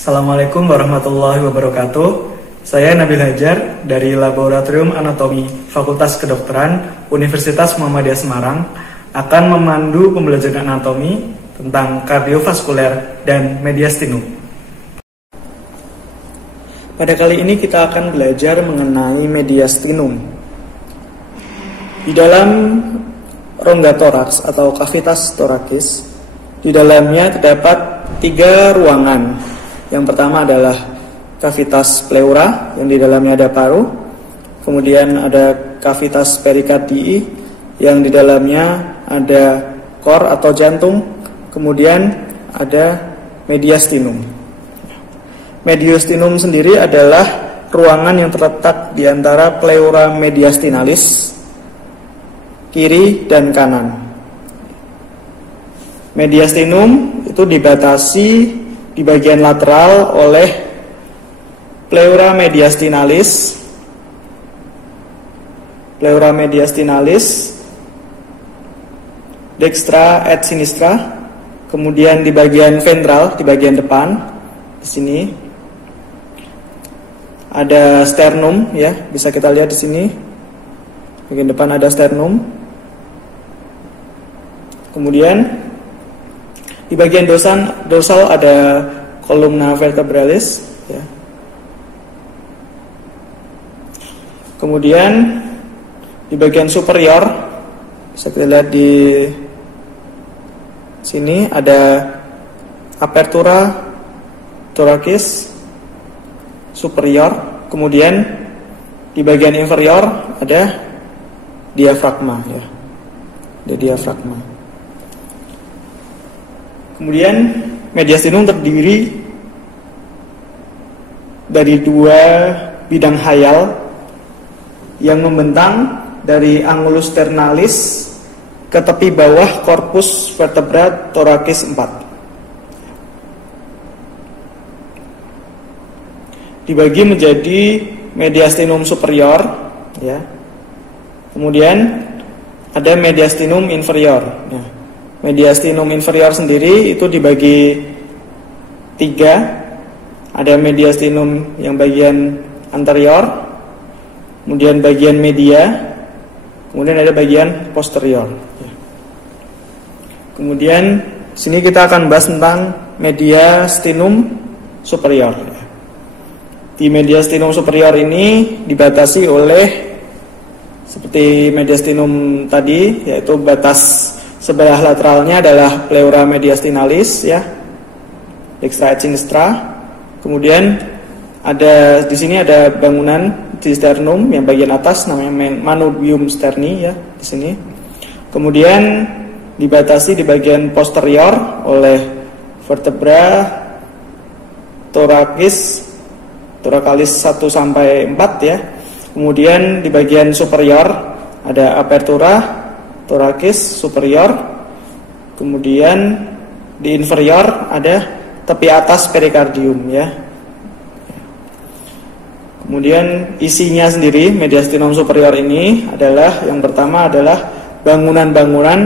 Assalamualaikum warahmatullahi wabarakatuh. Saya Nabil Hajar dari Laboratorium Anatomi Fakultas Kedokteran Universitas Muhammadiyah Semarang akan memandu pembelajaran anatomi tentang kardiovaskuler dan mediastinum. Pada kali ini kita akan belajar mengenai mediastinum. Di dalam rongga toraks atau kavitas torakis, di dalamnya terdapat 3 ruangan. Yang pertama adalah kavitas pleura, yang di dalamnya ada paru. Kemudian ada kavitas perikardii, yang di dalamnya ada kor atau jantung. Kemudian ada mediastinum. Mediastinum sendiri adalah ruangan yang terletak di antara pleura mediastinalis, kiri dan kanan. Mediastinum itu dibatasi di bagian lateral oleh pleura mediastinalis, dextra et sinistra. Kemudian di bagian ventral, di bagian depan, di sini ada sternum, ya, bisa kita lihat di sini. Bagian depan ada sternum. Kemudian di bagian dorsal ada columna vertebralis, ya. Kemudian di bagian superior bisa kita lihat di sini ada apertura thoracis superior. Kemudian di bagian inferior ada diafragma, ya. Ada diafragma. Kemudian mediastinum terdiri dari 2 bidang hayal yang membentang dari angulus sternalis ke tepi bawah korpus vertebra thoracis 4. Dibagi menjadi mediastinum superior, ya. Kemudian ada mediastinum inferior, ya. Mediastinum inferior sendiri itu dibagi 3. Ada mediastinum yang bagian anterior, kemudian bagian media, kemudian ada bagian posterior. Kemudian sini kita akan bahas tentang mediastinum superior. Di mediastinum superior ini dibatasi oleh seperti mediastinum tadi, yaitu batas sebelah lateralnya adalah pleura mediastinalis, ya, dextra et sinistra. Kemudian ada di sini ada bangunan di sternum yang bagian atas namanya manubrium sterni, ya, di sini. Kemudian dibatasi di bagian posterior oleh vertebra thoracis 1 sampai 4, ya. Kemudian di bagian superior ada apertura thoracis superior. Kemudian di inferior ada tepi atas perikardium, ya. Kemudian isinya sendiri mediastinum superior ini adalah, yang pertama adalah bangunan-bangunan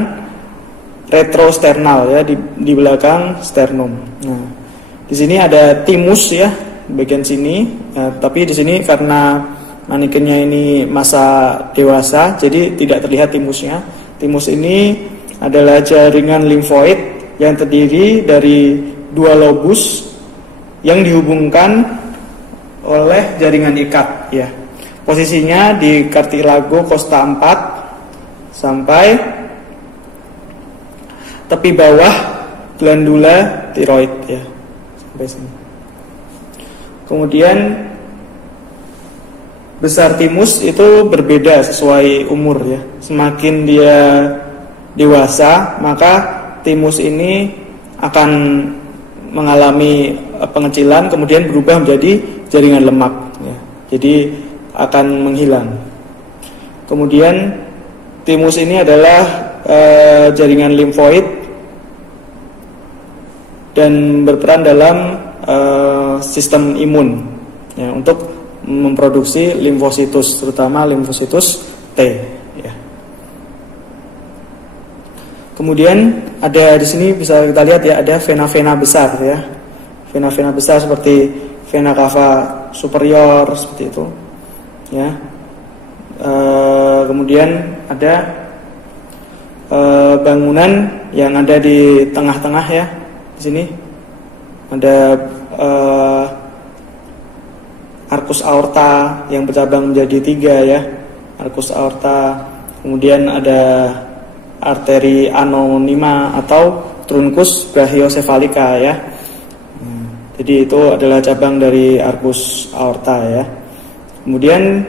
retrosternal, ya, di belakang sternum. Nah, di sini ada timus, ya, di bagian sini. Tapi di sini karena manikennya ini masa dewasa, jadi tidak terlihat timusnya. Timus ini adalah jaringan limfoid yang terdiri dari 2 lobus yang dihubungkan oleh jaringan ikat, ya. Posisinya di cartilago costa 4 sampai tepi bawah glandula tiroid, ya, sampai sini. Kemudian besar timus itu berbeda sesuai umur, ya. Semakin dia dewasa, maka timus ini akan mengalami pengecilan, kemudian berubah menjadi jaringan lemak, ya. Jadi akan menghilang. Kemudian timus ini adalah jaringan limfoid dan berperan dalam sistem imun, ya, untuk memproduksi limfositus, terutama limfositus T, ya. Kemudian ada di sini bisa kita lihat, ya, ada vena-vena besar, ya. vena-vena besar seperti vena cava superior seperti itu, ya. Kemudian ada bangunan yang ada di tengah-tengah, ya. Di sini ada arcus aorta yang bercabang menjadi 3, ya. Arcus aorta. Kemudian ada arteri anonyma atau truncus brachiocephalica, ya. Jadi itu adalah cabang dari arcus aorta, ya. Kemudian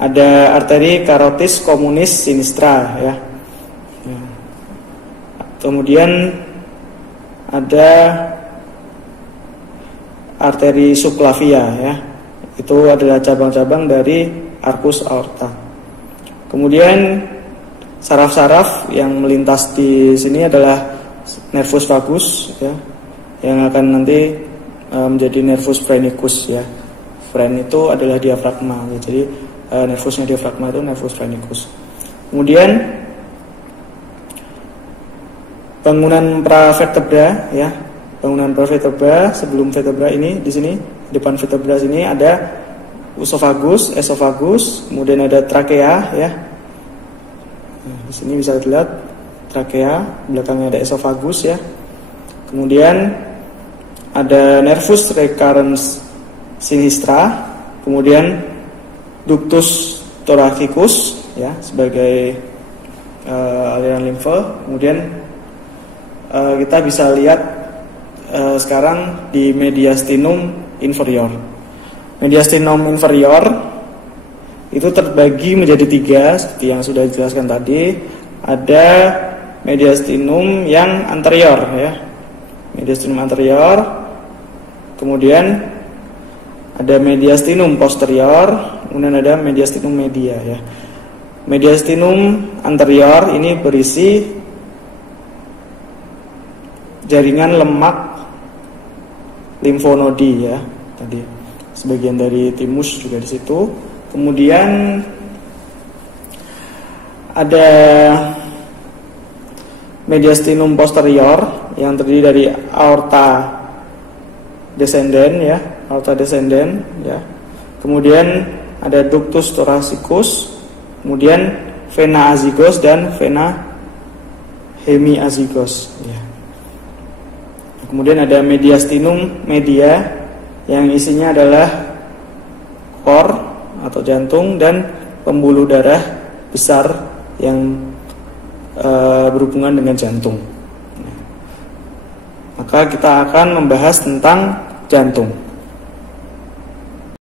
ada arteri carotis communis sinistra, ya. Kemudian ada arteri subclavia, ya. Itu adalah cabang-cabang dari arcus aorta. Kemudian saraf-saraf yang melintas di sini adalah nervus vagus, ya, yang akan nanti menjadi nervus phrenicus, ya. Phren itu adalah diafragma, ya. Jadi nervusnya diafragma itu nervus phrenicus. Kemudian bangunan pravertebra, ya. Bangunan pravertebra sebelum vertebra ini di sini, depan vertebra sini ada esophagus, kemudian ada trakea, ya. Di sini bisa dilihat trakea, belakangnya ada esophagus, ya. Kemudian ada nervus recurrens sinistra, kemudian ductus thoracicus, ya, sebagai aliran limfe. Kemudian kita bisa lihat sekarang di mediastinum inferior. Mediastinum inferior itu terbagi menjadi 3 seperti yang sudah dijelaskan tadi. Ada mediastinum yang anterior, ya. Mediastinum anterior. Kemudian ada mediastinum posterior, kemudian ada mediastinum media, ya. Mediastinum anterior ini berisi jaringan lemak limfonodi, ya. Tadi sebagian dari timus juga di situ. Kemudian ada mediastinum posterior yang terdiri dari aorta descendens, ya, aorta descendens, ya. Kemudian ada ductus thoracicus, kemudian vena azygos dan vena hemiazygos, ya. Kemudian ada mediastinum media yang isinya adalah core atau jantung dan pembuluh darah besar yang berhubungan dengan jantung. Maka kita akan membahas tentang jantung.